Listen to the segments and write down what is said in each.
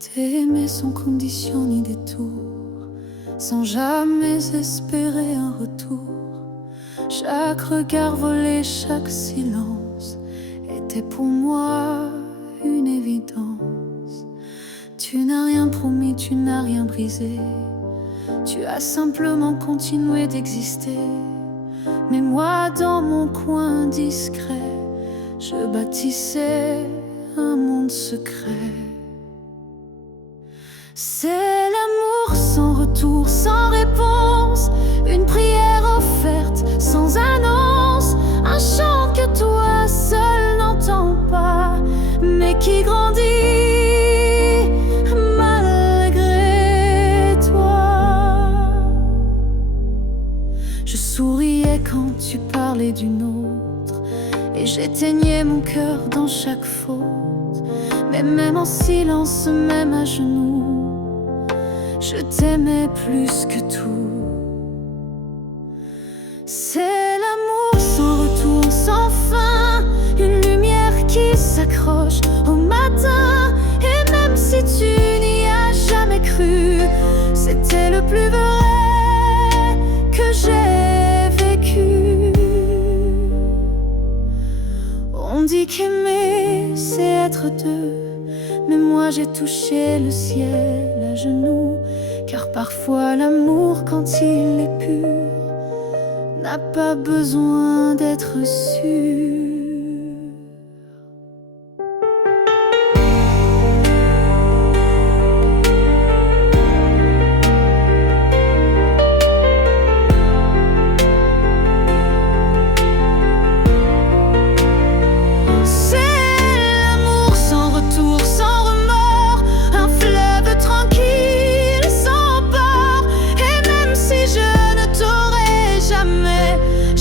t'ai aimé sans condition ni détour, sans jamais espérer un retour. Chaque regard volé, chaque silence était pour moi une évidence. Tu n'as rien promis, tu n'as rien brisé, tu as simplement continué d'exister. Mais moi, dans mon coin discret, je bâtissais un monde secret. C'est l'amour sans retour, sans réponse, une prière offerte sans annonce, un chant que toi seul n'entends pas, mais qui grandit malgré toi. Je souriais quand tu parlais d'une autre, et j'éteignais mon cœur dans chaque faute. Mais même en silence, même à genoux, je t'aimais plus que tout. C'est l'amour sans retour, sans fin, une lumière qui s'accroche au matin. Et même si tu n'y as jamais cru, c'était le plus vrai que j'ai vécu. On dit qu'aimer, c'est être deux, mais moi j'ai touché le ciel à genoux. Car parfois l'amour, quand il est pur, n'a pas besoin d'être sûr.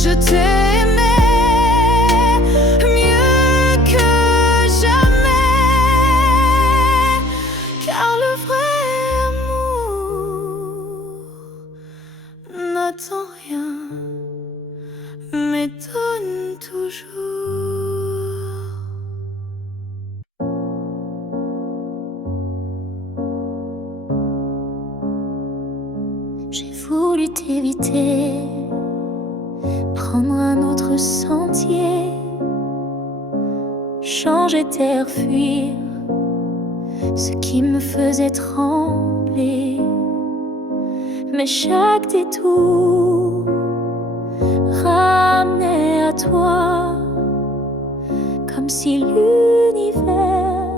Je t'ai aimé mieux que jamais, car le vrai amour n'attend rien, mais donne toujours. J'ai voulu t'éviter, prendre un autre sentier, changer d'air, fuir ce qui me faisait trembler. Mais chaque détour ramenait à toi, comme si l'univers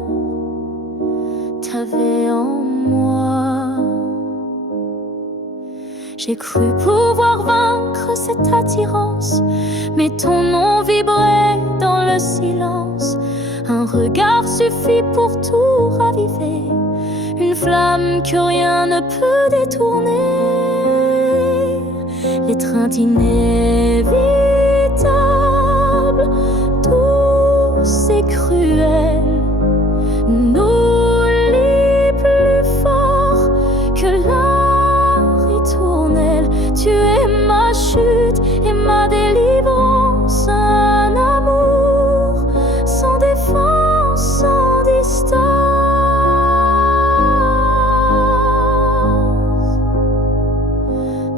t'avait en moi. J'ai cru pouvoir vaincre cette attirance, mais ton nom vibrait dans le silence. Un regard suffit pour tout raviver, une flamme que rien ne peut détourner. L'étreinte inévitable, douce et cruelle, nous lie plus fort que la ritournelle. Tu es ma chute et ma délivrance, un amour sans défense, sans distance.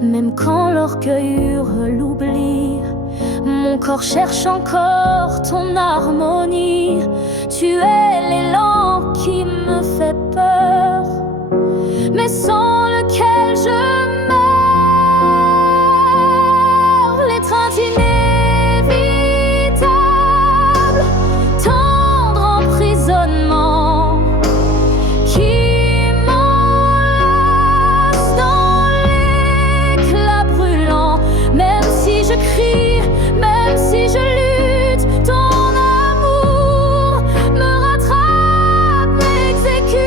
Même quand l'orgueil hurle l'oubli, mon corps cherche encore ton harmonie. Tu es l'élan qui me fait peur, mais sans lequel je inévitable, tendre emprisonnement qui m'enlace dans l'éclat brûlant. Même si je crie, même si je lutte, ton amour me rattrape, m'exécute.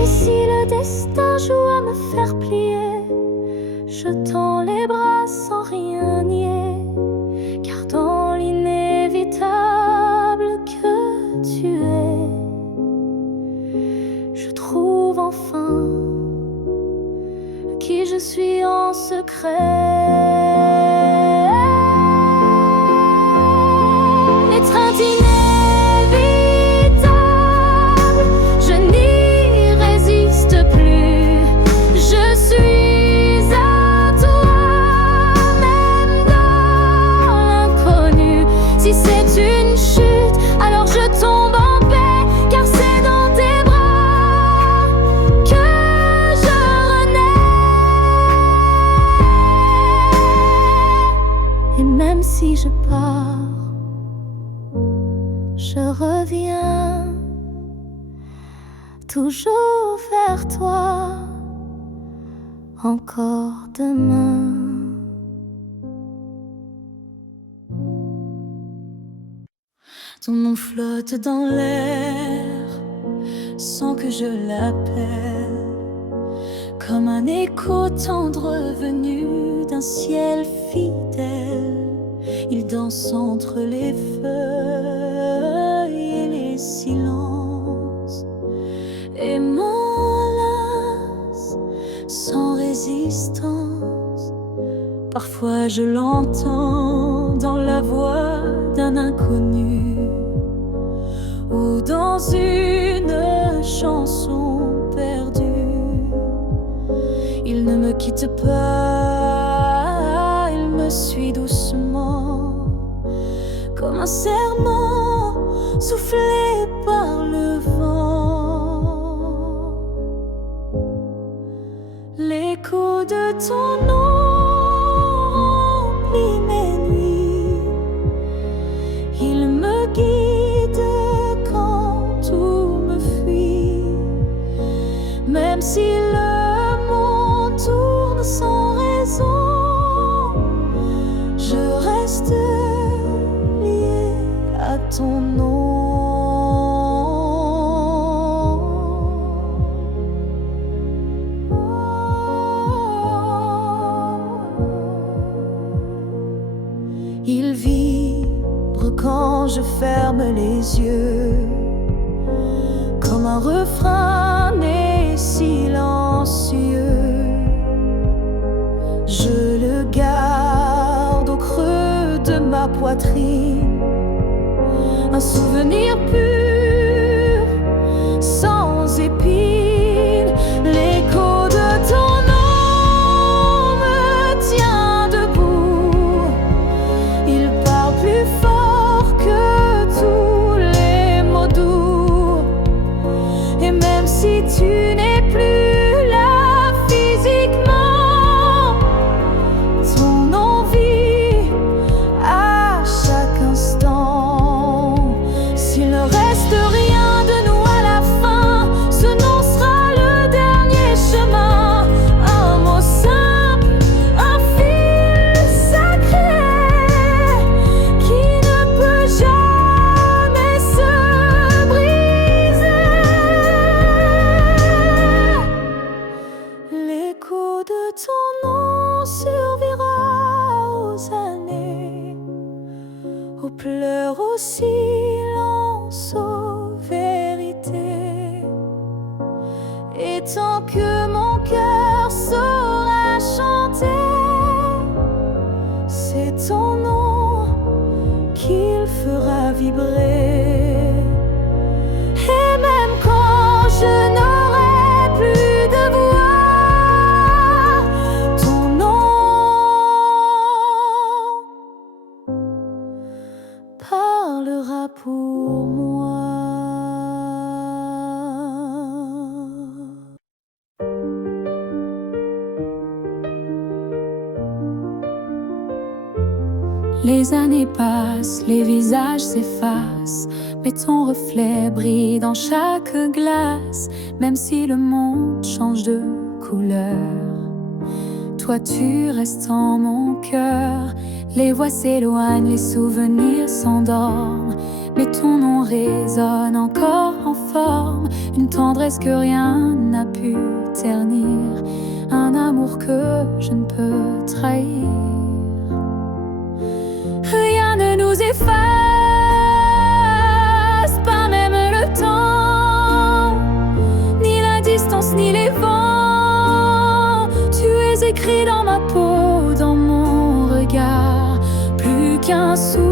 Et si le destin joue à me faire plier, je tends les bras sans rien nier, car dans l'inévitable que tu es, je trouve enfin qui je suis en secret. L'étreinte reviens toujours vers toi, encore demain. Ton nom flotte dans l'air sans que je l'appelle, comme un écho tendre venu d'un ciel fidèle. Il danse entre les feuilles et les silences et m'enlace sans résistance. Parfois je l'entends dans la voix d'un inconnu ou dans une chanson perdue. Il ne me quitte pas, il me suit doucement, comme un serment soufflé par le vent. L'écho de ton nom remplit mes nuits, il me guide quand tout me fuit. Même si le monde tourne sans raison, je reste lié à ton nom. Il vibre quand je ferme les yeux, comme un refrain né silencieux. Je le garde au creux de ma poitrine, un souvenir pur, sans épines. L'écho de ton nom me tient debout, il parle plus fort que tous les mots doux. Et même si tu n'es plus là physiquement, ton nom vit à chaque instant. S'il ne reste rien de nous à la fin, ce nom sera le dernier chemin. Un mot simple, un fil sacré qui ne peut jamais se briser. L'écho de ton nom survivra aux années, aux pleurs, aux silences, aux vérités. Et tant que mon cœur saura chanter, c'est ton nom qu'il fera vibrer. Et même quand je n'aurai plus de voix, ton nom parlera pour moi. Les années passent, les visages s'effacent, mais ton reflet brille dans chaque glace. Même si le monde change de couleur, toi tu restes en mon cœur. Les voix s'éloignent, les souvenirs s'endorment, mais ton nom résonne encore en forme. Une tendresse que rien n'a pu ternir, un amour que je ne peux trahir. Rien ne nous efface, pas même le temps, ni la distance, ni les vents. Tu es écrit dans ma peau, dans mon regard, plus qu'un souvenir.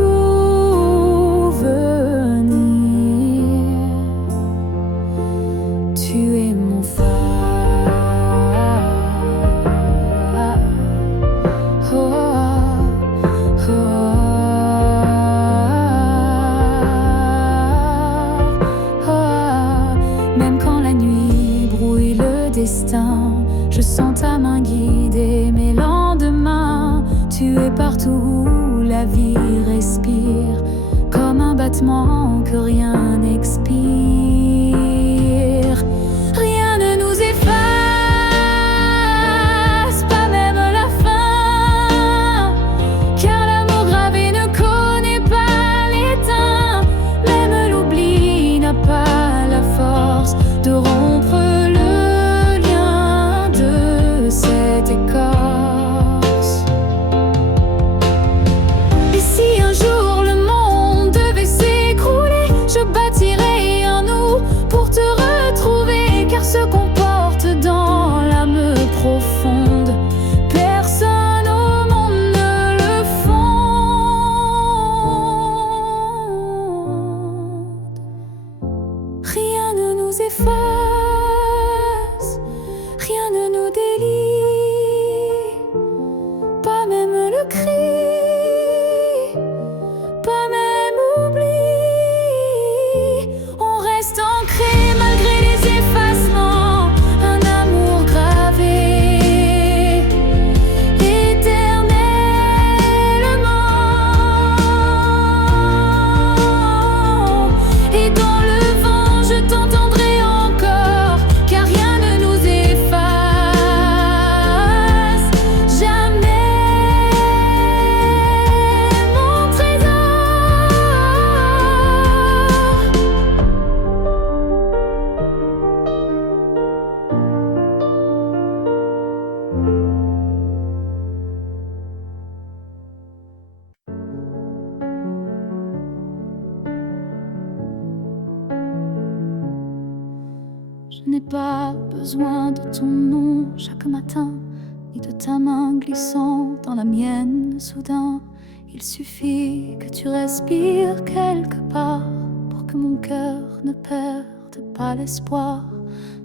Tu es mon phare. Même quand la nuit brouille le destin, je sens ta main guider mes lendemains. Tu es partout où la vie respire, comme un battement que rien n'est nous efface, rien ne nous délie, pas même le cri, pas même oubli. On reste ancré malgré les effacements, un amour gravé éternellement. Et dans le vent je t'entendrai encore, car rien ne nous efface jamais, mon trésor. Je n'ai pas besoin de ton nom chaque matin, ni de ta main glissant dans la mienne soudain. Il suffit que tu respires quelque part pour que mon cœur ne perde pas l'espoir.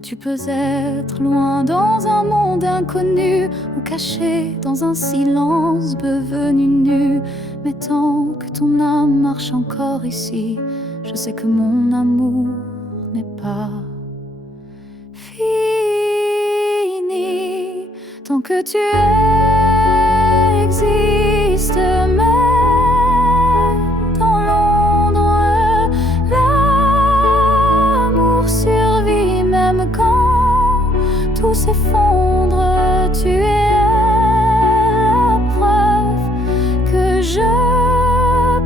Tu peux être loin dans un monde inconnu, ou caché dans un silence devenu nu. Mais tant que ton âme marche encore ici, je sais que mon amour n'est pas fini. Tant que tu existes, même dans l'ombre, l'amour survit. Même quand tout s'effondre, tu es la preuve que je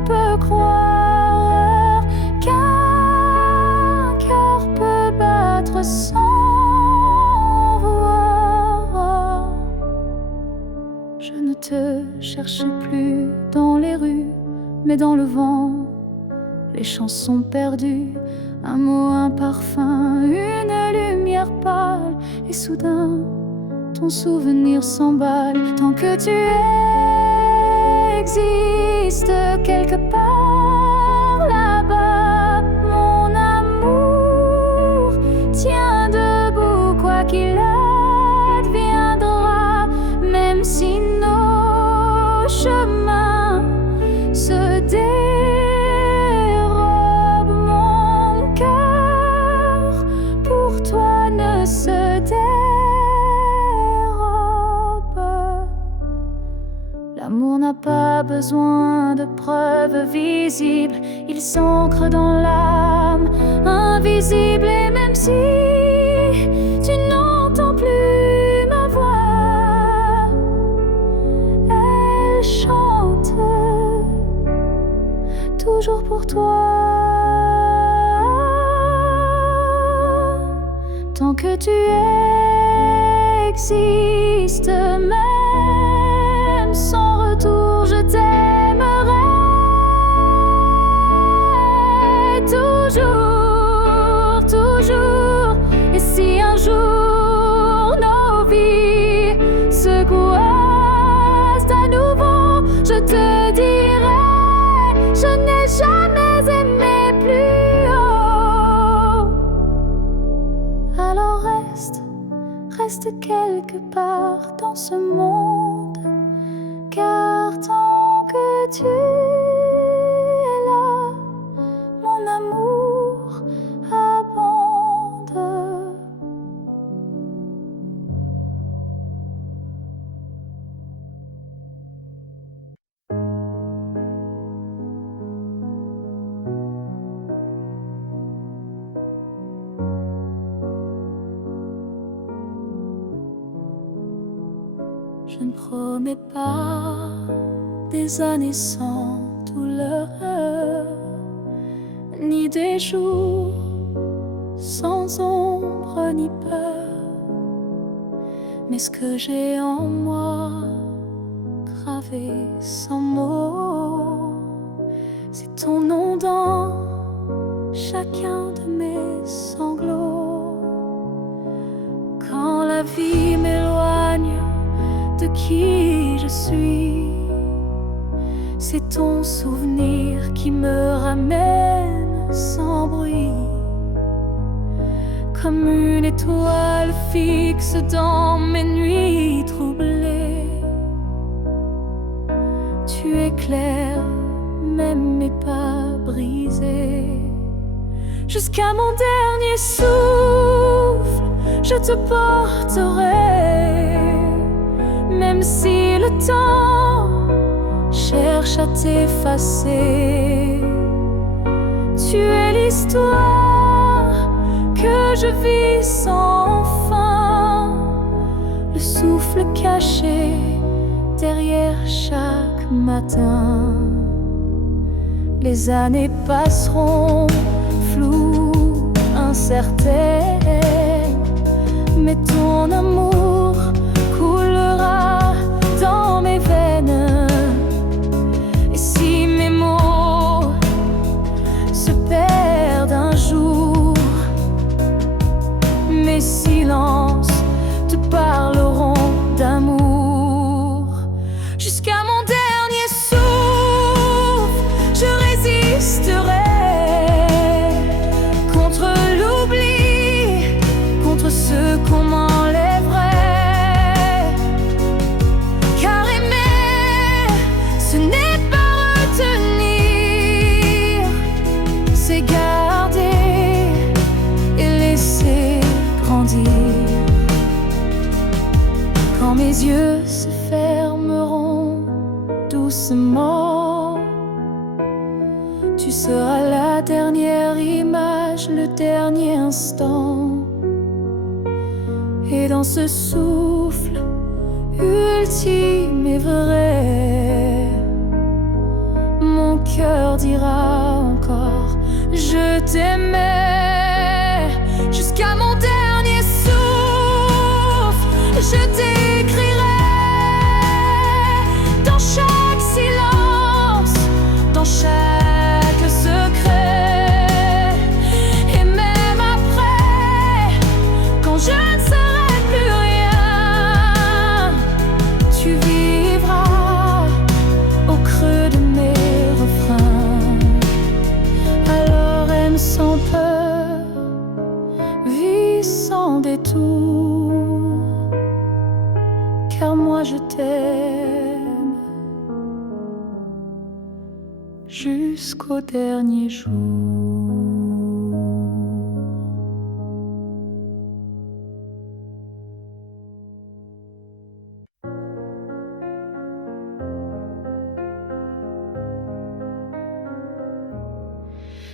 peux croire qu'un cœur peut battre sans voir. Je ne te cherche plus dans les rues, mais dans le vent, les chansons perdues. Un mot, un parfum, une lumière pâle, et soudain, ton souvenir s'emballe. Tant que tu existes quelque part là-bas, mon amour tient debout, quoi qu'il adviendra. Même si nos chemins se dérobent, mon cœur pour toi ne se dérobe. L'amour n'a pas besoin de preuves visibles, il s'ancre dans l'âme, invisible. Et même si tu n'entends plus ma voix, elle chante toujours pour toi. Tant que tu existes, même sans retour, je t'aimerai toujours, toujours. Et si un jour nos vies se croisent à nouveau, je te dirai, je n'ai jamais aimé plus haut. Alors reste quelque part dans ce monde, car tant que tu es là, mon amour abonde. Je ne promets pas des années sans douleur, ni des jours sans ombre ni peur. Mais ce que j'ai en moi, gravé sans mots, c'est ton nom dans chacun de mes sanglots. Quand la vie m'éloigne de qui je suis, c'est ton souvenir qui me ramène sans bruit comme une étoile fixe dans mes nuits troublées. Tu éclaires même mes pas brisés. Jusqu'à mon dernier souffle, je te porterai, même si le temps cherche à t'effacer. Tu es l'histoire que je vis sans fin, le souffle caché derrière chaque matin. Les années passeront floues, incertaines, mais ton amour coulera dans mes veines. Et si mes mots se perdent un jour, mes silences te parleront d'amour. Jusqu'à mon dernier souffle, je résisterai contre l'oubli, contre ce qu'on m'enlèverait. Car aimer, ce n'est pas retenir, c'est garder et laisser grandir. Quand mes yeux se fermeront doucement, tu seras la dernière image, le dernier instant. Et dans ce souffle ultime et vrai, mon cœur dira encore je t'aimais. Jusqu'à mon dernier souffle, je t'écrirai dans chaque silence, dans chaque secret. Et même après, quand je ne serai plus rien, tu vivras au creux de mes refrains. Alors aime sans peur, vis sans détour, car moi je t'aime jusqu'au dernier jour.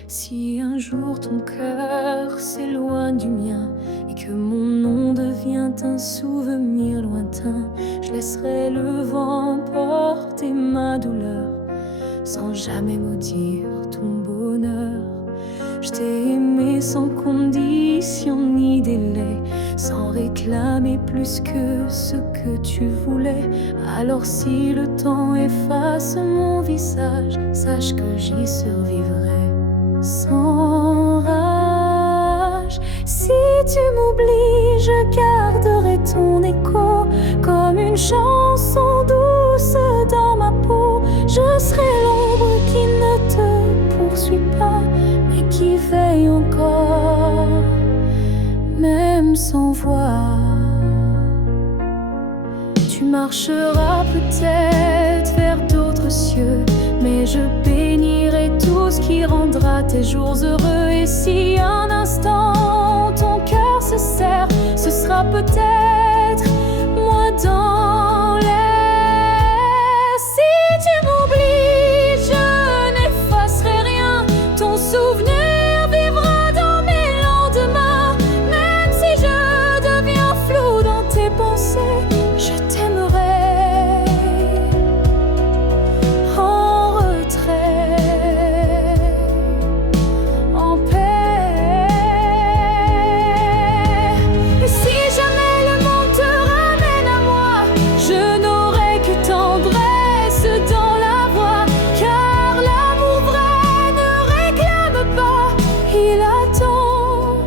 Si un jour ton cœur s'éloigne du mien et que mon nom devient un souvenir lointain, je laisserai le vent porter ma douleur sans jamais maudire ton bonheur. Je t'ai aimé sans condition ni délai, sans réclamer plus que ce que tu voulais. Alors si le temps efface mon visage, sache que j'y survivrai sans rage. Si tu m'oublies, je garderai ton écho comme une chanson douce dans ma peau. Je serai l'ombre qui ne te poursuit pas, mais qui veille encore, même sans voix. Tu marcheras peut-être vers d'autres cieux, mais je bénirai tout ce qui rendra tes jours heureux. Et si un instant ton cœur se serre, ce sera peut-être moi dans l'air. Si tu m'oublies, je n'effacerai rien, ton souvenir vivra dans mes lendemains. Même si je deviens flou dans tes pensées, je t'aimerai en retrait, en paix. Et si jamais le monde te ramène à moi, je n'aurai que tendresse dans la voix. Car l'amour vrai ne réclame pas, il attend,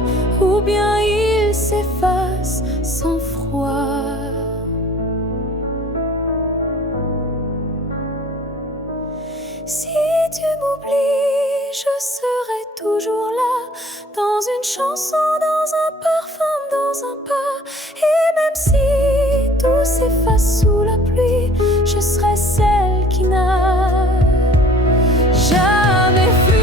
ou bien il s'efface sans froid. Si tu m'oublies, je serai toujours là, dans une chanson, dans un un parfum dans un pas. Et même si tout s'efface sous la pluie, je serai celle qui n'a jamais fui.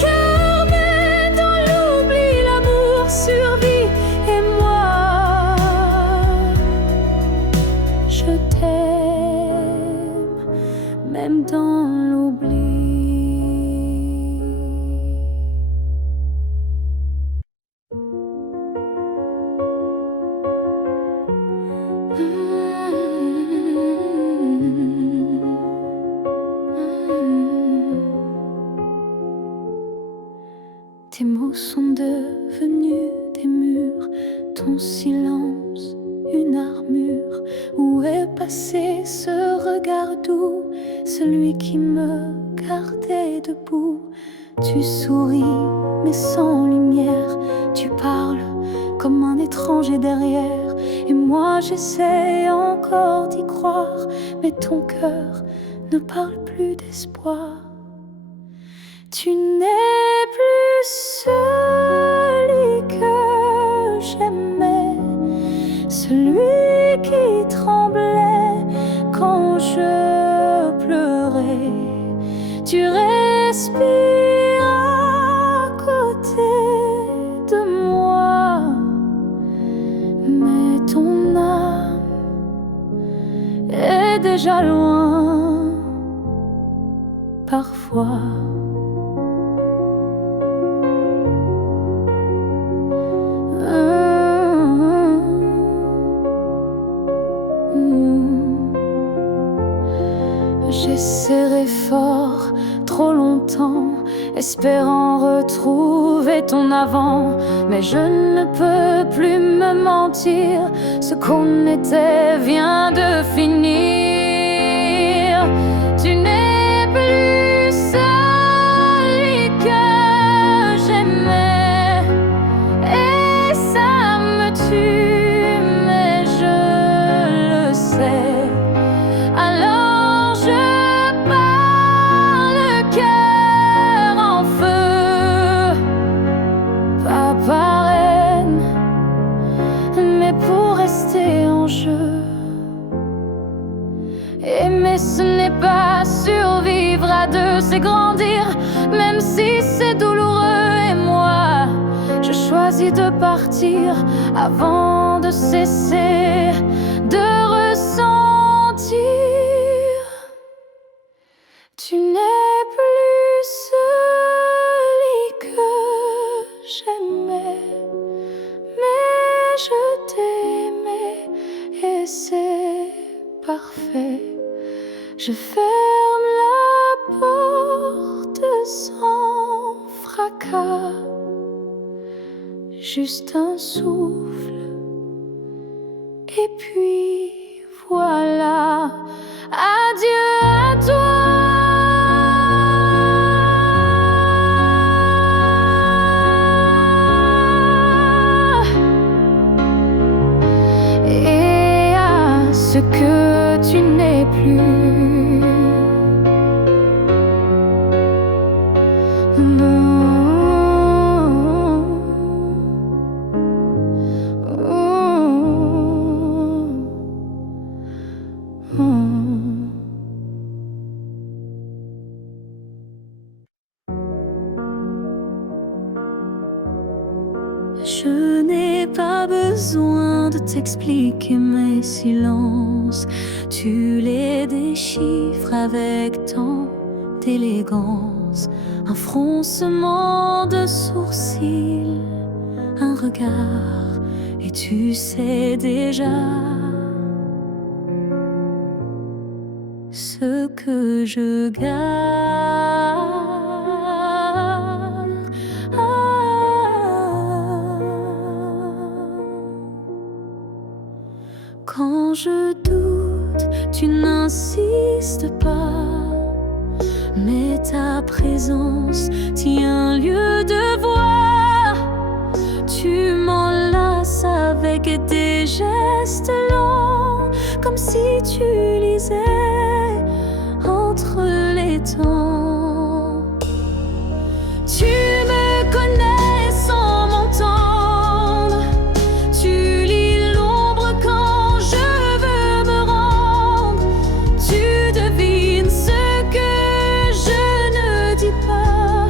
Car même dans l'oubli, l'amour survit. Et moi, je t'aime, même dans l'oubli. Tes mots sont devenus des murs, ton silence une armure. Où est passé ce regard doux, celui qui me gardait debout? Tu souris mais sans lumière, tu parles comme un étranger derrière. Et moi j'essaie encore d'y croire, mais ton cœur ne parle plus d'espoir. Tu n'es plus celui que j'aimais, celui qui tremblait quand je pleurais. Tu respires à côté de moi, mais ton âme est déjà loin parfois. J'ai serré fort trop longtemps, espérant retrouver ton avant. Mais je ne peux plus me mentir, ce qu'on était vient de finir. Tu n'es plus celui que j'aimais, et ça me tue, mais je le sais. Alors je pars le cœur en feu, pas par haine, mais pour rester en jeu. Aimer ce n'est pas survivre à deux, c'est grandir, même si c'est douloureux. Et moi, je choisis de partir avant de cesser de ressentir. Tu n'es plus celui que j'aimais, mais je t'aimais et c'est parfait. Je ferme la porte sans fracas, juste un souffle, et puis voilà. Adieu à toi. Et à ce que tu n'es plus. Je n'ai pas besoin de t'expliquer mes silences. Tu les déchiffres avec tant d'élégance. Un froncement de sourcils, un regard, et tu sais déjà ce que je garde. Quand je doute, tu n'insistes pas, mais ta présence tient lieu de voir. Tu m'enlaces avec des gestes lents, comme si tu lisais entre les temps. Tu me connais sans m'entendre. Tu lis l'ombre quand je veux me rendre. Tu devines ce que je ne dis pas.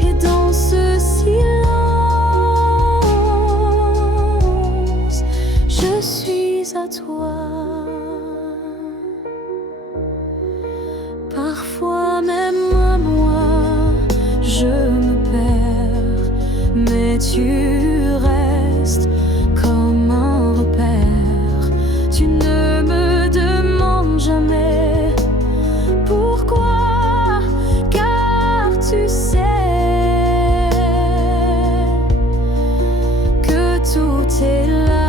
Et dans ce silence, je suis à toi. Parfois même à moi, je me perds, mais tu restes comme un repère. Tu ne me demandes jamais pourquoi, car tu sais que tout est là.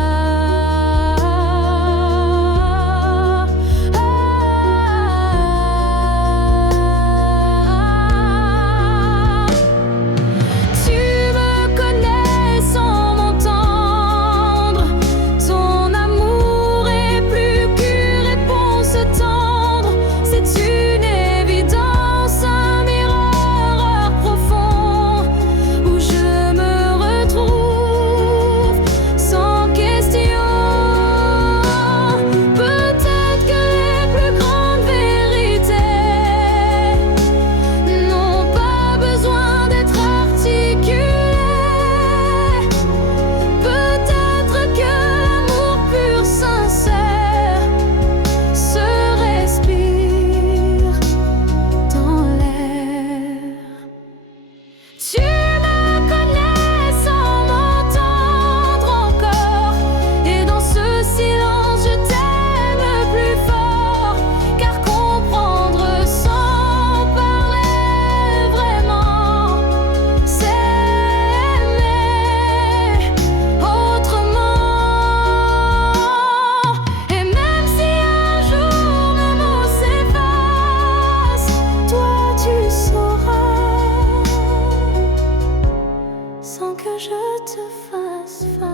Sans que je te fasse face.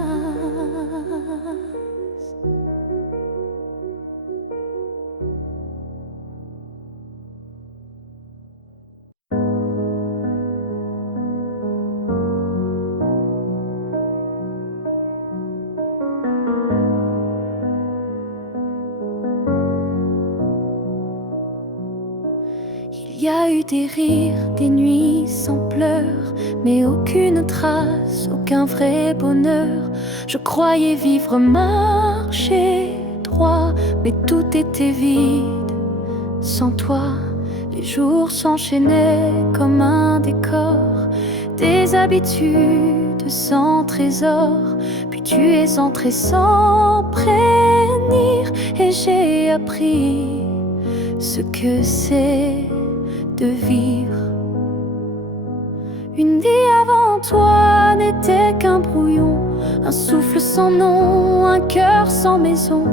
Il y a eu des rires, des nuits sans pleurs, mais aucune trace, aucun vrai bonheur. Je croyais vivre, marcher droit, mais tout était vide. Sans toi, les jours s'enchaînaient comme un décor. Des habitudes sans trésor, puis tu es entré sans prévenir. Et j'ai appris ce que c'est de vivre. Une vie avant toi n'était qu'un brouillon, un souffle sans nom, un cœur sans maison.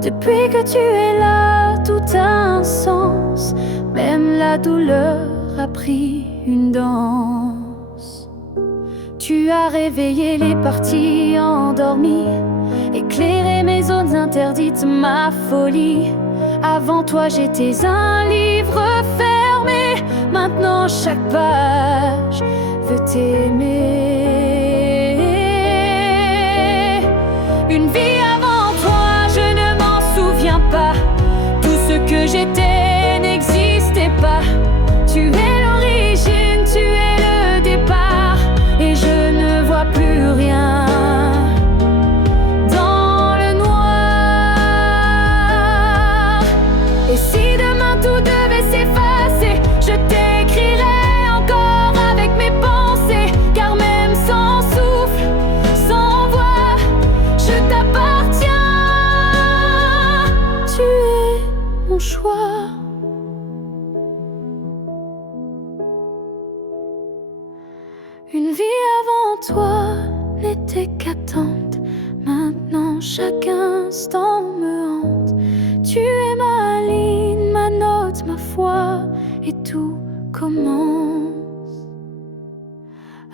Depuis que tu es là, tout a un sens. Même la douleur a pris une danse. Tu as réveillé les parties endormies, éclairé mes zones interdites, ma folie. Avant toi j'étais un livre fermé, maintenant chaque page veut t'aimer. Une vie avant toi, je ne m'en souviens pas. Tout ce que j'étais n'existait pas. Tu es l'origine, tu es le départ, et je ne vois plus rien. Et si demain tout devait s'effacer, je t'écrirais encore avec mes pensées. Car même sans souffle, sans voix, je t'appartiens. Tu es mon choix. Une vie avant toi n'était qu'attente. Maintenant chaque instant me hante. Tu es ma ligne, ma note, ma foi, et tout commence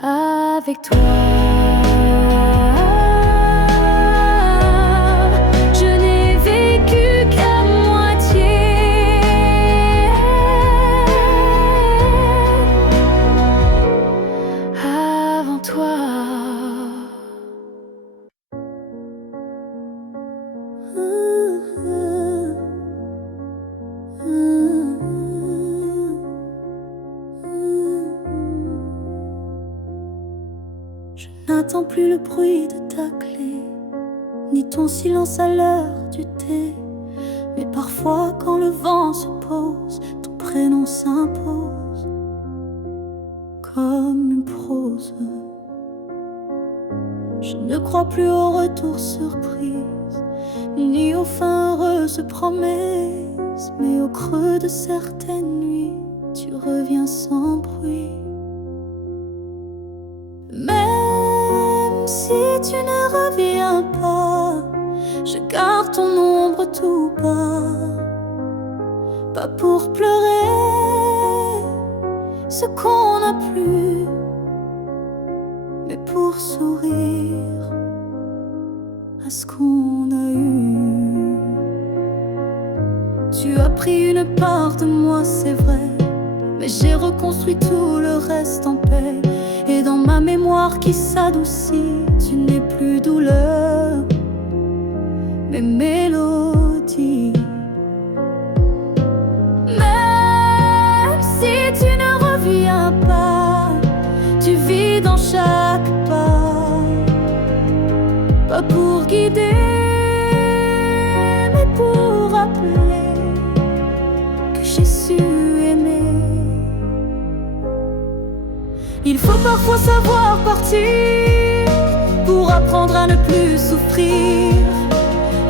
avec toi. Je n'ai vécu qu'à moitié. n'attends plus le bruit de ta clé, ni ton silence à l'heure du thé. Mais parfois quand le vent se pose, ton prénom s'impose comme une prose. Je ne crois plus au retour surprise, ni aux fins heureuses promesses, mais au creux de certaines nuits, tu reviens sans bruit. Même si tu ne reviens pas, je garde ton ombre tout bas, pas pour pleurer ce qu'on n'a plus, mais pour sourire à ce qu'on a eu. Tu as pris une part de moi, c'est vrai, mais j'ai reconstruit tout le reste en paix. Et dans ma mémoire qui s'adoucit, tu n'es plus douleur, mais mélodie. Même si tu ne reviens pas, tu vis dans chaque pas, pas pour guider, mais pour rappeler que j'ai su aimer. Il faut parfois savoir partir pour apprendre à ne plus souffrir.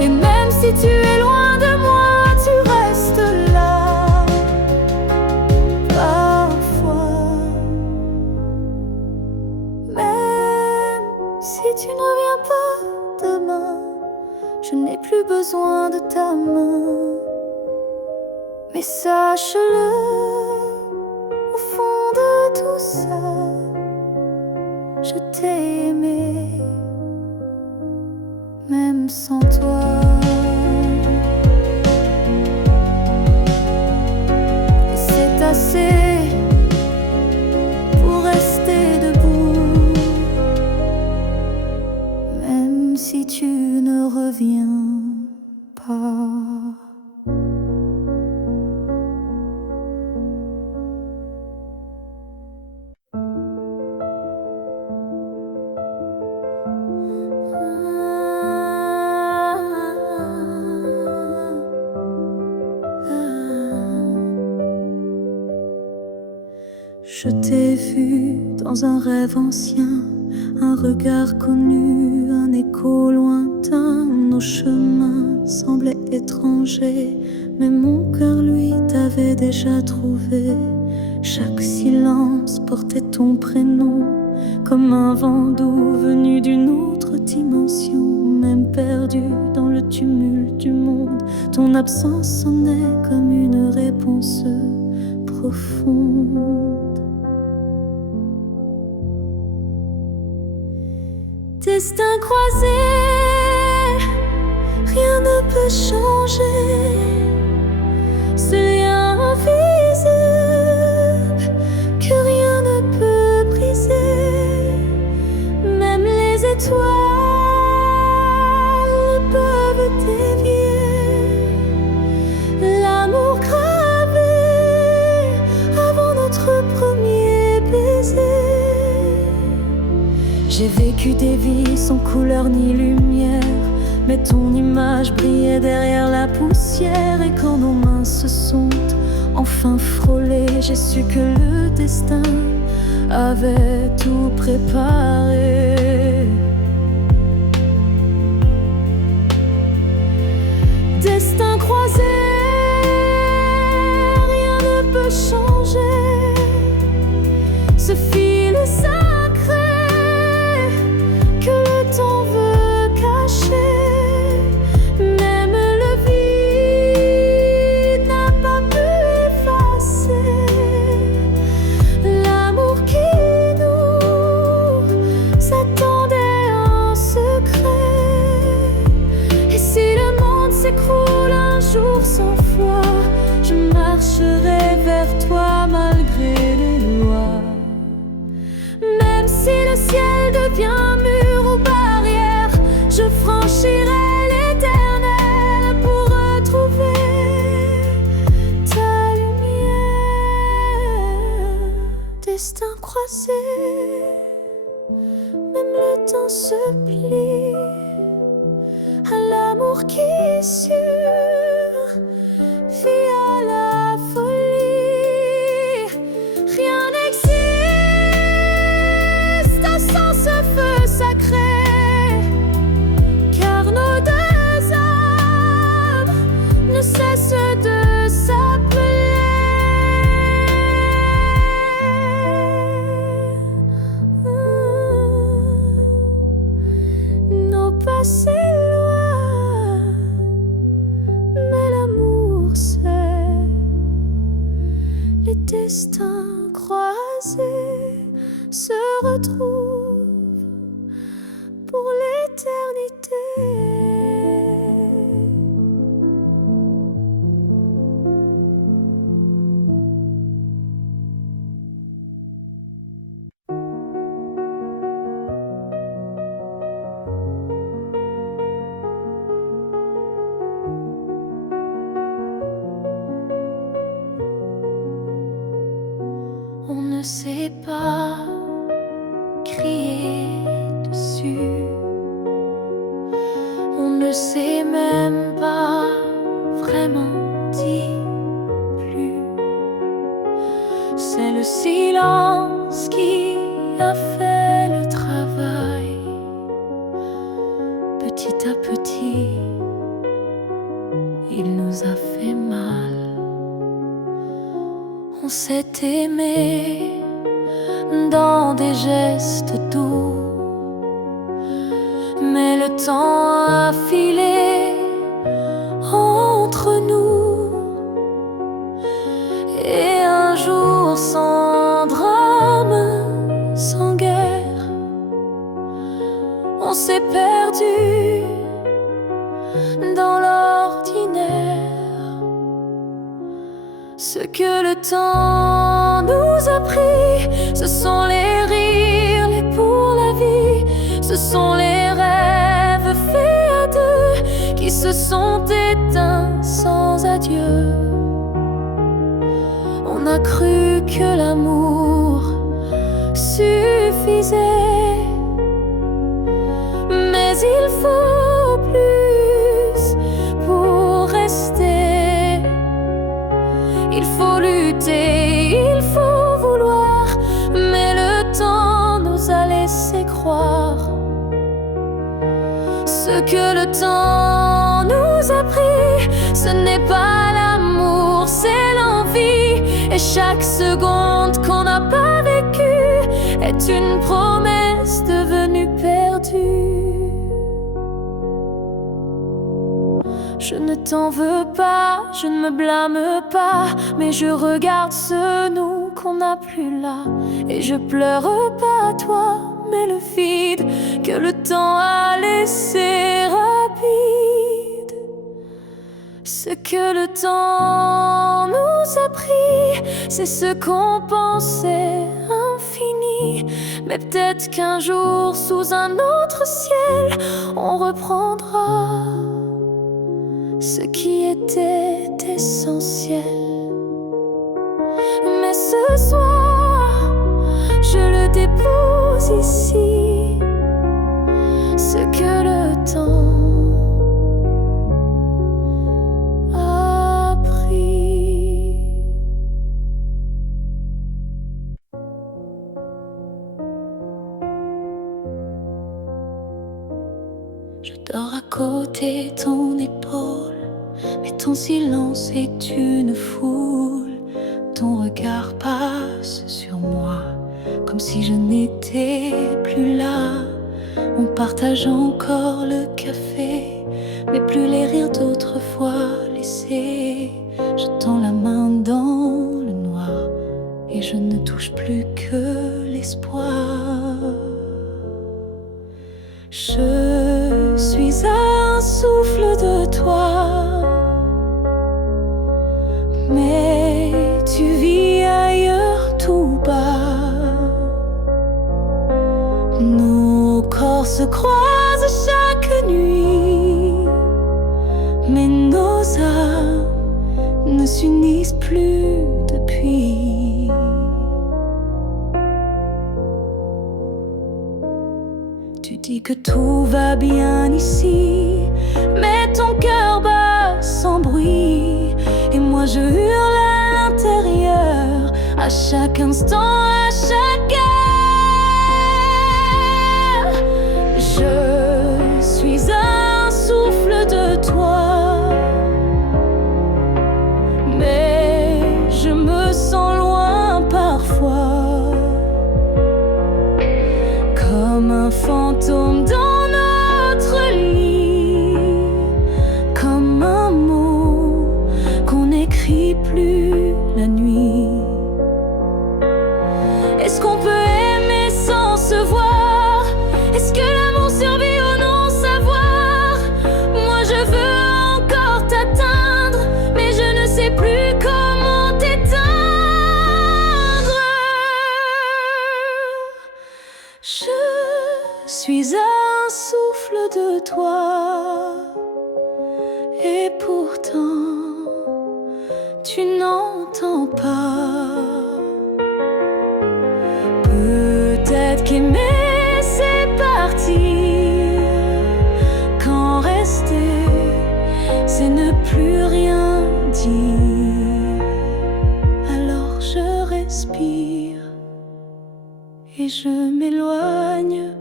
Et même si tu es loin de moi, tu restes là. Parfois, même si tu ne reviens pas demain, je n'ai plus besoin de ta main. Mais sache-le, au fond de tout ça, je t'ai aimé, même sans toi. Et c'est assez pour rester debout, même si tu ne reviens pas. Je t'ai vu dans un rêve ancien, un regard connu, un écho lointain. Nos chemins semblaient étrangers, mais mon cœur, lui, t'avait déjà trouvé. Chaque silence portait ton prénom, comme un vent doux venu d'une autre dimension. Même perdu dans le tumulte du monde, ton absence sonnait comme une réponse profonde. Destin croisé, rien ne peut changer. Ce lien invisible que rien ne peut briser. Même les étoiles peuvent dévier. L'amour gravé avant notre premier baiser. J'ai vécu des vies sans couleur ni lumière, mais ton image brillait derrière la poussière. Et quand nos mains se sont enfin frôlées, j'ai su que le destin avait tout préparé. Destin croisé, rien ne peut changer. Ce fil sacré que le temps veut cacher. Même le vide n'a pas pu effacer l'amour qui nous attendait en secret. Et si le monde s'écroule un jour sans foi, je marcherai vers toi malgré les lois. Même si le ciel devient mur ou barrière, je franchirai l'éternel pour retrouver ta lumière. Destin croisé, même le temps on se plie à l'amour qui est sûr, vit à la folie. Rien n'existe sans ce feu sacré, car nos deux âmes ne cessent de s'appeler. Nos passés loin, mais l'amour sait. Les destins croisés se retrouvent pour l'éternité. On ne sait pas crier dessus, on ne sait même pas vraiment dire plus. C'est le silence qui a fait le travail. Petit à petit, il nous a fait mal. On s'est aimé dans des gestes doux, mais le temps a filé entre nous. Et un jour sans drame, sans guerre, on s'est perdu dans l'ordinaire. Ce que le temps nous a pris, ce sont les rires, les pour la vie. Ce sont les rêves faits à deux qui se sont éteints sans adieu. On a cru que l'amour suffisait, mais il faut plus pour rester. Il faut lutter, il faut vouloir, mais le temps nous a laissé croire. Ce que le temps nous a pris, ce n'est pas l'amour, c'est l'envie. Et chaque seconde qu'on n'a pas vécue est une promesse devenue perdue. Je ne t'en veux pas, je ne me blâme pas, mais je regarde ce nous qu'on n'a plus là. Et je pleure pas à toi, mais le vide que le temps a laissé rapide. Ce que le temps nous a pris, c'est ce qu'on pensait infini. Mais peut-être qu'un jour, sous un autre ciel, on reprendra ce qui était essentiel. Mais ce soir, je le dépose ici, ce que le temps a pris. Je dors à côté de ton épaule, mais ton silence est une foule. Ton regard passe sur moi, comme si je n'étais plus là. On partage encore le café, mais plus les rires d'autrefois laissés. Je tends la main dans le noir, et je ne touche plus que l'espoir. Je suis à un souffle de toi, mais tu vis ailleurs tout bas. Nos corps se croisent chaque nuit, mais nos âmes ne s'unissent plus depuis. dis que tout va bien ici, mais ton cœur bat sans bruit, et moi je hurle à l'intérieur, à chaque instant, à chaque heure. Je suis un souffle de toi, mais je me sens loin parfois, comme un fantôme dans notre lit, comme un mot qu'on n'écrit plus la nuit. Est-ce qu'on peut aimer sans se voir? Est-ce que l'amour survit au non-savoir? Moi je veux encore t'atteindre, mais je ne sais plus comment t'éteindre. Je suis un souffle de toi, et pourtant tu n'entends pas. Peut-être qu'aimer c'est partir, quand rester c'est ne plus rien dire. Alors je respire et je m'éloigne,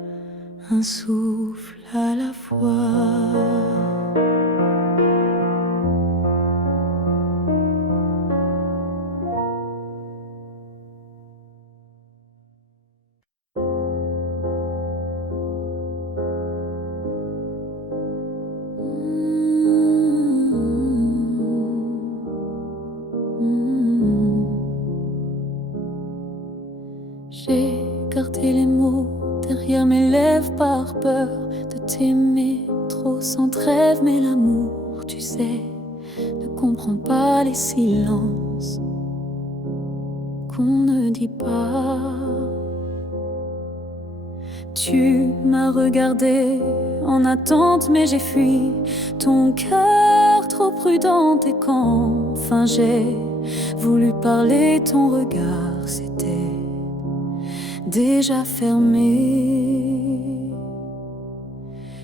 un souffle à la fois. J'ai gardé les mots derrière mes lèvres par peur de t'aimer trop sans trêve, mais l'amour, tu sais, ne comprend pas les silences qu'on ne dit pas. Tu m'as regardé en attente, mais j'ai fui, ton cœur trop prudent, et quand enfin j'ai voulu parler, ton regard s'était déjà fermé.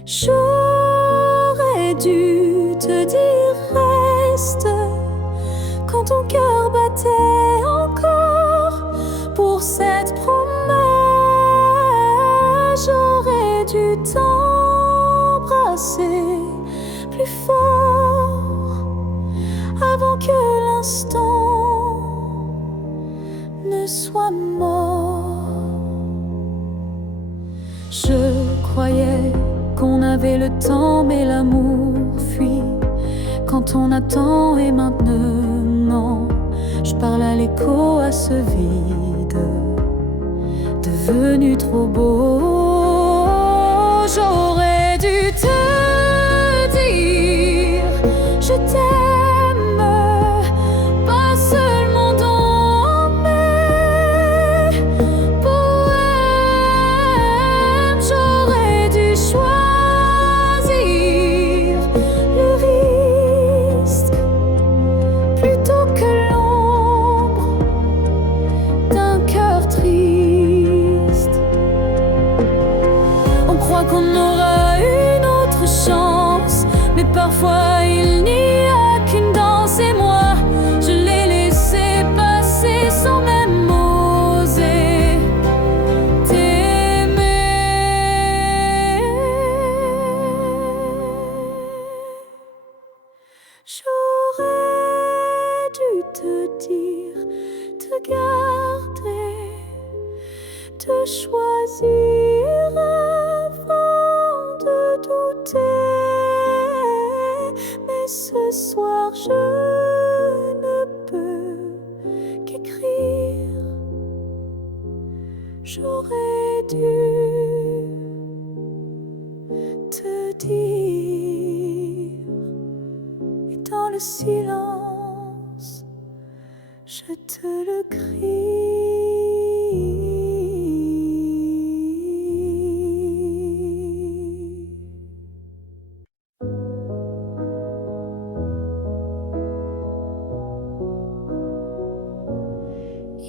J'aurais dû te dire reste, quand ton cœur battait encore pour cette promesse. J'aurais dû t'embrasser plus fort avant que l'instant ne soit mort. Je croyais qu'on avait le temps, mais l'amour fuit quand on attend, et maintenant je parle à l'écho, à ce vide devenu trop beau. J'aurais dû te dire je t'aime, pas seulement dans mes poèmes. J'aurais dû choisir le risque plutôt que l'ombre d'un cœur triste. On croit qu'on aura une autre chance, mais parfois il n'y a qu'une danse, et moi je l'ai laissé passer sans même oser t'aimer. J'aurais dû te dire, te garder, te choisir avant de douter. Mais ce soir je ne peux qu'écrire. J'aurais dû te dire, et dans le silence je te le crie.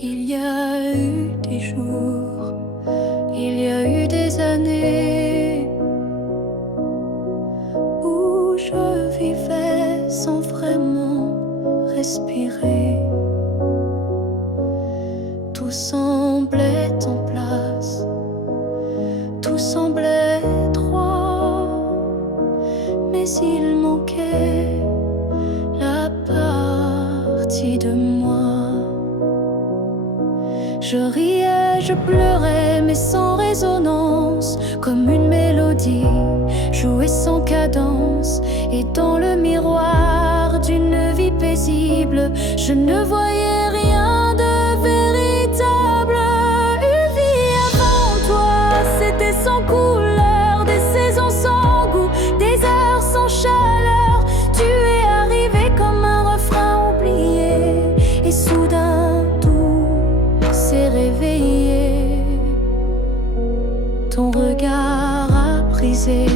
Il y a eu des jours, il y a eu des années respirer. Tout semblait en place, tout semblait droit, mais il manquait la partie de moi. Je riais, je pleurais, mais sans résonance, comme une mélodie jouée sans cadence. Et dans le miroir d'une vie paisible, je ne voyais rien de véritable. Une vie avant toi, c'était sans couleur, des saisons sans goût, des heures sans chaleur. Tu es arrivé comme un refrain oublié, et soudain tout s'est réveillé. Ton regard a brisé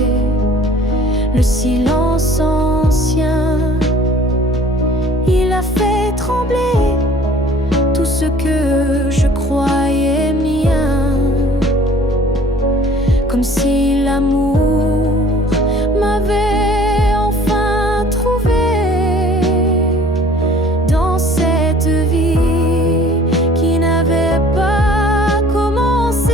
le silence ancien. Il a fait trembler tout ce que je croyais mien, comme si l'amour m'avait enfin trouvé dans cette vie qui n'avait pas commencé.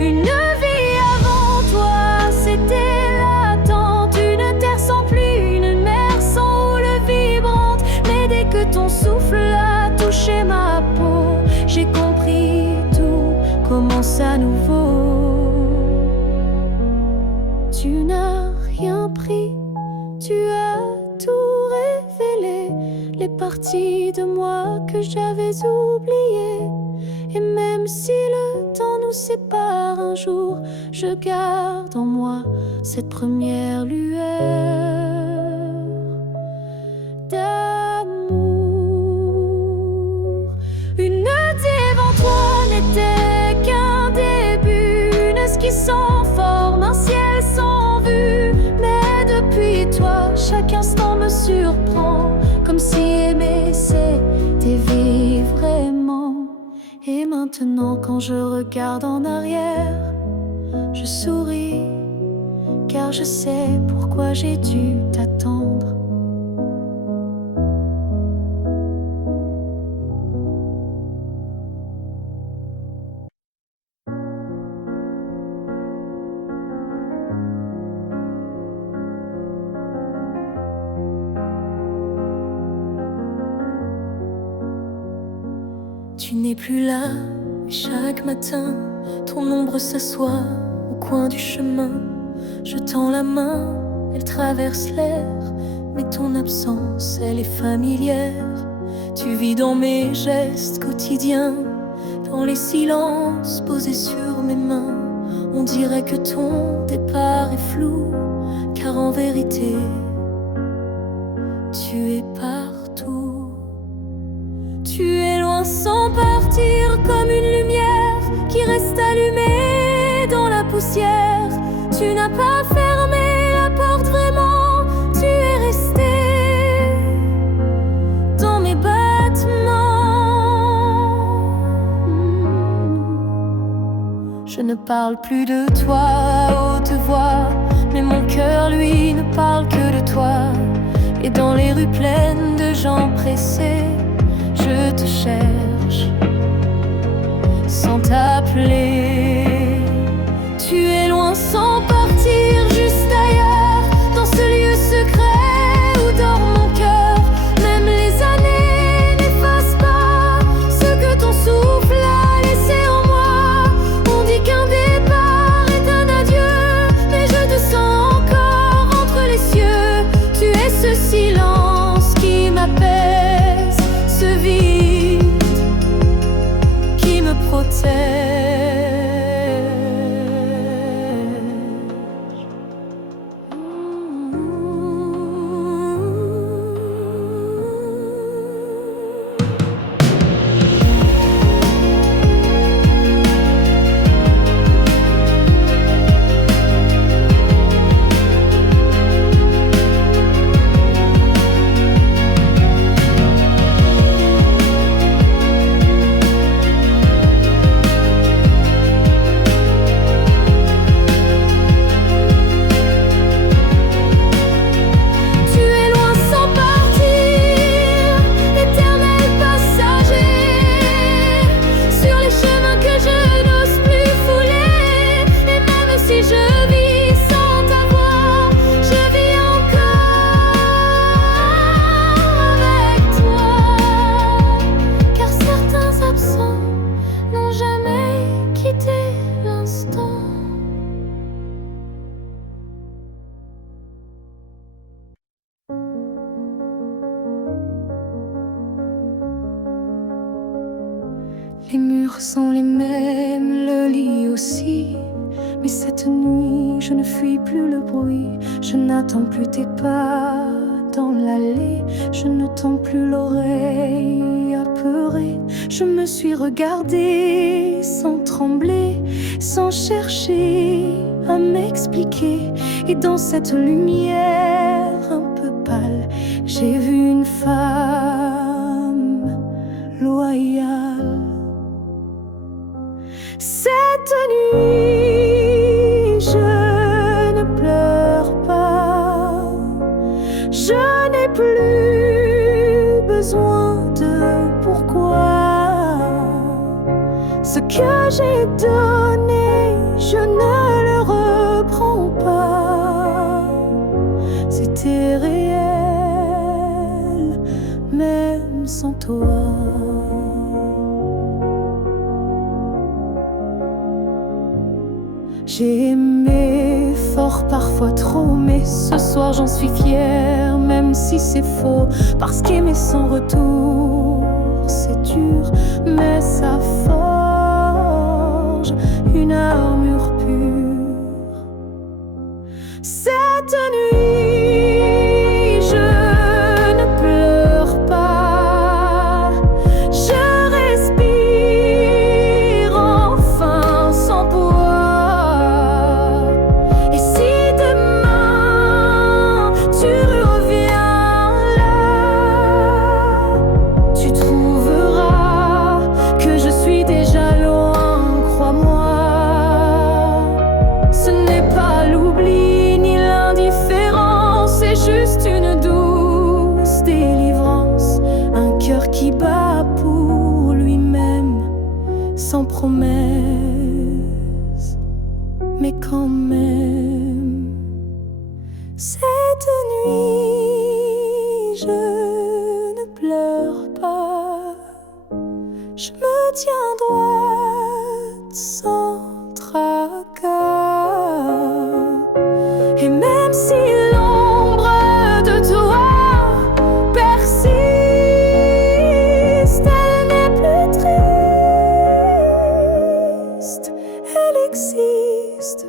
Une vie avant toi, c'était l'attente, une terre sans pluie, une mer sans houle vibrante. Mais dès que ton souffle a touché ma peau, j'ai compris, tout commence à nouveau. Tu n'as rien pris, tu as tout révélé, les parties de moi que j'avais oubliées. Et même si le temps nous sépare un jour, je garde en moi cette première lueur d'amour. Une devant toi n'était qu'un début, une esquisse sans forme, un ciel sans vue. Mais depuis toi, chaque instant me surprend, comme si aimer c'était vivre vraiment. Et maintenant quand je regarde en arrière, je souris, car je sais pourquoi j'ai dû t'attendre. Tu n'es plus là, mais chaque matin, ton ombre s'assoit au coin du chemin. Je tends la main, elle traverse l'air, mais ton absence, elle est familière. Tu vis dans mes gestes quotidiens, dans les silences posés sur mes mains. On dirait que ton départ est flou, car en vérité, tu es partout. Tu es loin sans partir, comme une lumière qui reste allumée dans la poussière. Tu n'as pas fermé la porte vraiment, tu es resté dans mes battements. Je ne parle plus de toi à haute voix, mais mon cœur lui ne parle que de toi. Et dans les rues pleines de gens pressés, je te cherche sans t'appeler. Tu es loin sans partir, juste ailleurs, dans ce lieu secret où dort mon cœur. Même les années n'effacent pas ce que ton souffle a laissé en moi. On dit qu'un départ est un adieu, mais je te sens encore entre les cieux. Tu es ce silence qui m'apaise, ce vide Les murs sont les mêmes, le lit aussi. Mais cette nuit, je ne fuis plus le bruit. Je n'attends plus tes pas dans l'allée. Je ne tends plus l'oreille apeurée. Je me suis regardée sans trembler, sans chercher à m'expliquer. Et dans cette lumière un peu pâle, j'ai vu une femme loyale. Cette nuit, je ne pleure pas. Je n'ai plus besoin de pourquoi. Ce que j'ai donné, je ne le reprends pas. C'était réel, même sans toi. J'ai aimé fort, parfois trop, mais ce soir j'en suis fière, même si c'est faux. Parce qu'aimer sans retour, c'est dur, mais ça forge une armure pure. Cette nuit, je ne pleure pas. Je respire enfin sans poids. Et si demain tu reviens là, tu trouveras que je suis déjà loin, crois-moi. Ce n'est pas l'oubli ni l'indifférence, c'est juste une douce délivrance. Un cœur qui bat pour lui-même, sans promesse, mais quand même. Cette nuit, je ne pleure pas. Je me tiens droite sans tracas. Et même si l'ombre de toi persiste, elle n'est plus triste, elle existe.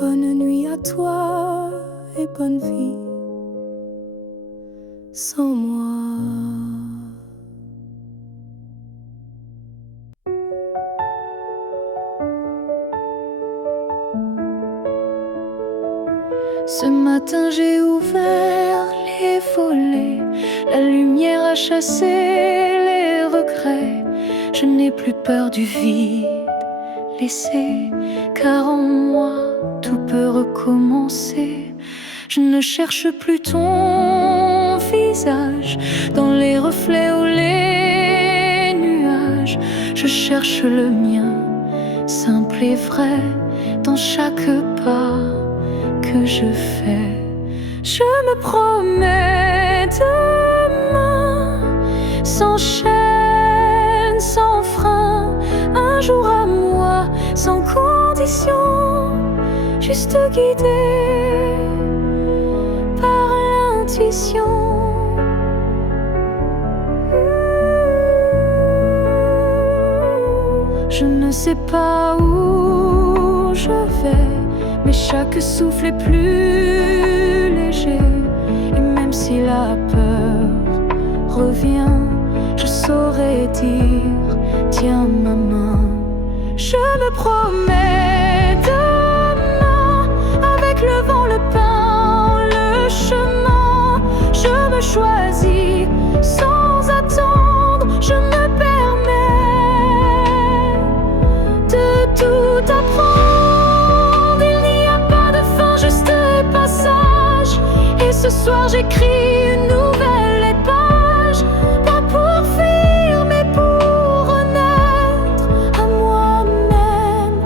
Bonne nuit à toi et bonne vie sans moi. Ce matin j'ai ouvert les volets, la lumière a chassé les regrets. Je n'ai plus peur du vide laissé, car en moi tout peut recommencer. Je ne cherche plus ton visage dans les reflets ou les nuages. Je cherche le mien, simple et vrai, dans chaque pas que je fais. Je me promets demain, sans chaîne, sans frein, un jour à moi, sans condition, juste guidé par l'intuition. Je ne sais pas où je vais, mais chaque souffle est plus léger. Et même si la peur revient, je saurais dire, tiens ma main. Je me promets demain, avec le vent, le pain, le chemin. Je me choisis sans attendre, je me permets de tout apprendre. Il n'y a pas de fin, juste des passages. Et ce soir j'écris une nouvelle page, pas pour fuir mais pour renaître à moi-même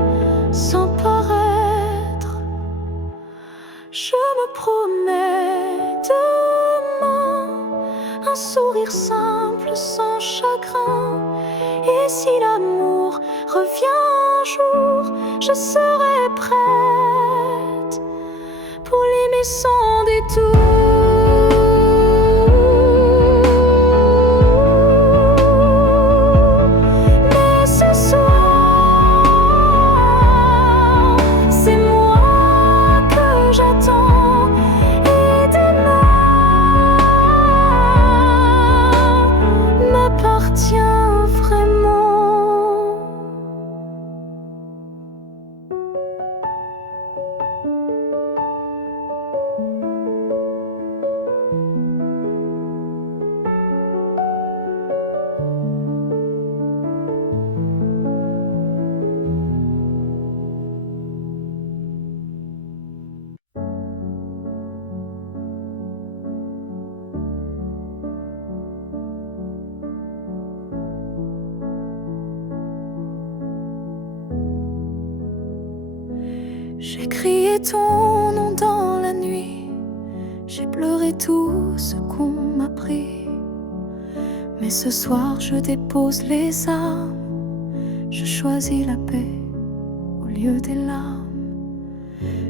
sans paraître. Je me promets demain un sourire simple sans chagrin. Et si l'amour revient un jour, je serai prête pour l'aimer sans détour. m'appartient vraiment. J'ai crié ton nom dans la nuit, j'ai pleuré tout ce qu'on m'a pris. Mais ce soir je dépose les armes, je choisis la paix au lieu des larmes.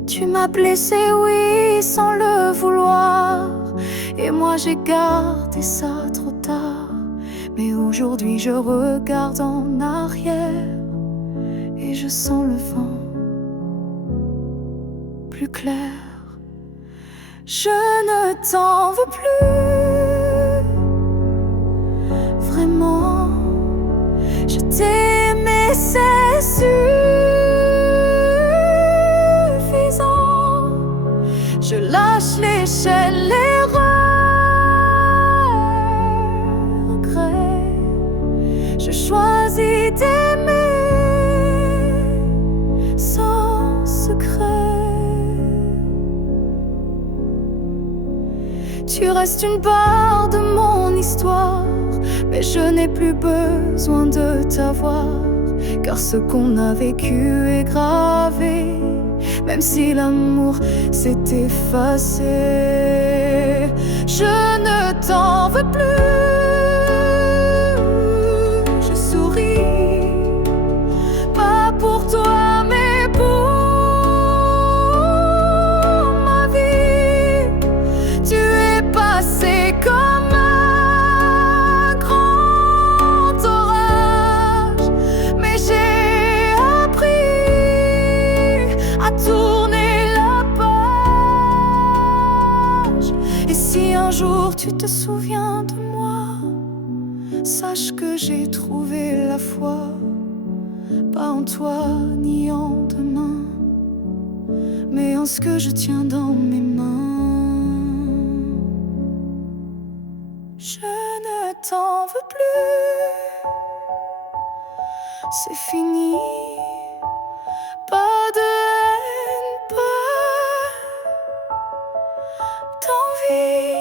Tu m'as blessé, oui, sans le vouloir, et moi j'ai gardé ça trop tard. Mais aujourd'hui je regarde en arrière et je sens le vent plus clair. Je ne t'en veux plus, vraiment. Je t'ai aimé, c'est suffisant. Je lâche l'échelle, les regrets. Je choisis d'aimer sans secret. Tu restes une part de mon histoire, mais je n'ai plus besoin de t'avoir, car ce qu'on a vécu est gravé, même si l'amour s'est effacé. Je ne t'en veux plus, je souris, pas pour toi mais pour ma vie. Tu es passé comme un grand orage, mais j'ai appris à tourner la page. Et si un jour tu te souviens de moi, sache que j'ai trouvé la foi, pas en toi ni en demain, mais en ce que je tiens dans mes mains. Je ne t'en veux plus, c'est fini. Pas de haine, pas d'envie,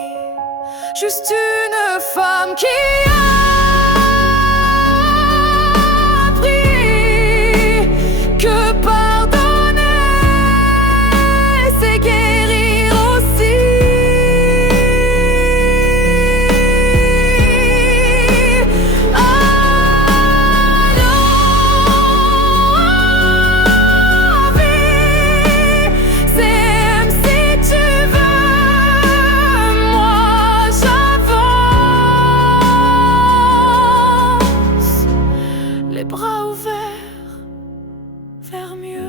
juste une femme qui a appris que pardonner, c'est guérir aussi. Les bras ouverts vers mieux.